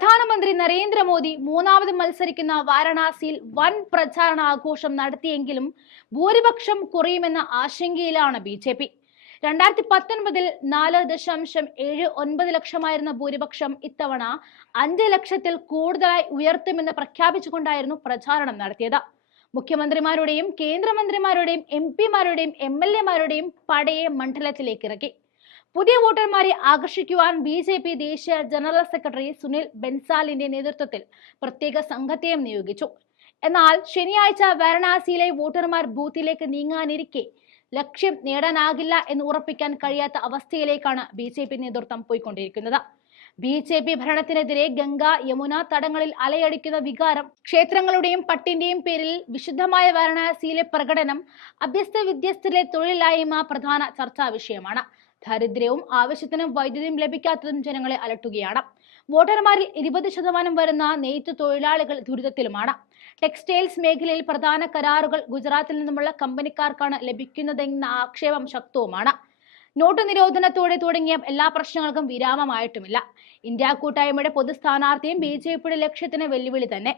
പ്രധാനമന്ത്രി നരേന്ദ്രമോദി മൂന്നാമത് മത്സരിക്കുന്ന വാരണാസിയിൽ വൻ പ്രചാരണ ആഘോഷം നടത്തിയെങ്കിലും ഭൂരിപക്ഷം കുറയുമെന്ന ആശങ്കയിലാണ് ബി ജെ പി. രണ്ടായിരത്തി പത്തൊൻപതിൽ നാല് ദശാംശം ഏഴ് ഒൻപത് ലക്ഷമായിരുന്ന ഭൂരിപക്ഷം ഇത്തവണ അഞ്ച് ലക്ഷത്തിൽ കൂടുതലായി ഉയർത്തുമെന്ന് പ്രഖ്യാപിച്ചുകൊണ്ടായിരുന്നു പ്രചാരണം നടത്തിയത്. മുഖ്യമന്ത്രിമാരുടെയും കേന്ദ്രമന്ത്രിമാരുടെയും എം പിമാരുടെയും എം എൽ എമാരുടെയും പടയെ മണ്ഡലത്തിലേക്ക് ഇറക്കി. പുതിയ വോട്ടർമാരെ ആകർഷിക്കുവാൻ ബി ജെ പി ദേശീയ ജനറൽ സെക്രട്ടറി സുനിൽ ബെൻസാലിന്റെ നേതൃത്വത്തിൽ പ്രത്യേക സംഘത്തെയും നിയോഗിച്ചു. എന്നാൽ ശനിയാഴ്ച വാരണാസിയിലെ വോട്ടർമാർ ബൂത്തിലേക്ക് നീങ്ങാനിരിക്കെ ലക്ഷ്യം നേടാനാകില്ല എന്ന് ഉറപ്പിക്കാൻ കഴിയാത്ത അവസ്ഥയിലേക്കാണ് ബി ജെ പി നേതൃത്വം പോയിക്കൊണ്ടിരിക്കുന്നത്. ബി ജെ പി ഭരണത്തിനെതിരെ ഗംഗ യമുന തടങ്ങളിൽ അലയടിക്കുന്ന വികാരം ക്ഷേത്രങ്ങളുടെയും പട്ടിന്റെയും പേരിൽ വിശുദ്ധമായ വാരണാസിയിലെ പ്രകടനം അഭ്യസ്ത വിദ്യസ്ഥരിലെ തൊഴിലില്ലായ്മ പ്രധാന ചർച്ചാ വിഷയമാണ്. ദാരിദ്ര്യവും ആവശ്യത്തിന് വൈദ്യുതിയും ലഭിക്കാത്തതും ജനങ്ങളെ അലട്ടുകയാണ്. വോട്ടർമാരിൽ ഇരുപത് ശതമാനം വരുന്ന നെയ്ത്ത് തൊഴിലാളികൾ ദുരിതത്തിലുമാണ്. ടെക്സ്റ്റൈൽസ് മേഖലയിൽ പ്രധാന കരാറുകൾ ഗുജറാത്തിൽ നിന്നുമുള്ള കമ്പനിക്കാർക്കാണ് ലഭിക്കുന്നതെന്ന ആക്ഷേപം ശക്തവുമാണ്. നോട്ട് നിരോധനത്തോടെ തുടങ്ങിയ എല്ലാ പ്രശ്നങ്ങൾക്കും വിരാമമായിട്ടുമില്ല. ഇന്ത്യ കൂട്ടായ്മയുടെ പൊതു സ്ഥാനാർത്ഥിയും ബി ജെ പിയുടെ ലക്ഷ്യത്തിന് വെല്ലുവിളി തന്നെ.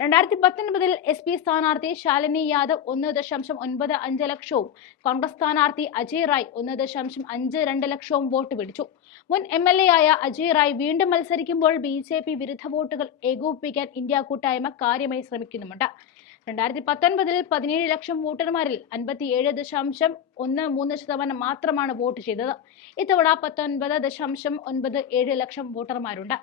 രണ്ടായിരത്തി പത്തൊൻപതിൽ എസ് പി സ്ഥാനാർത്ഥി ശാലിനി യാദവ് ഒന്ന് ദശാംശം ഒൻപത് അഞ്ച് ലക്ഷവും കോൺഗ്രസ് സ്ഥാനാർത്ഥി അജയ് റായ് ഒന്ന് ദശാംശം അഞ്ച് രണ്ട് ലക്ഷവും വോട്ട് പിടിച്ചു. മുൻ എം എൽ എ ആയ അജയ് റായ് വീണ്ടും മത്സരിക്കുമ്പോൾ ബി ജെ പി വിരുദ്ധ വോട്ടുകൾ ഏകോപിപ്പിക്കാൻ ഇന്ത്യ കൂട്ടായ്മ കാര്യമായി ശ്രമിക്കുന്നുമുണ്ട്. രണ്ടായിരത്തി പത്തൊൻപതിൽ പതിനേഴ് ലക്ഷം വോട്ടർമാരിൽ അൻപത്തിയേഴ് ദശാംശം ഒന്ന് മൂന്ന് ശതമാനം മാത്രമാണ് വോട്ട് ചെയ്തത്. ഇത്തവണ പത്തൊൻപത് ദശാംശം ഒൻപത് ഏഴ് ലക്ഷം വോട്ടർമാരുണ്ട്.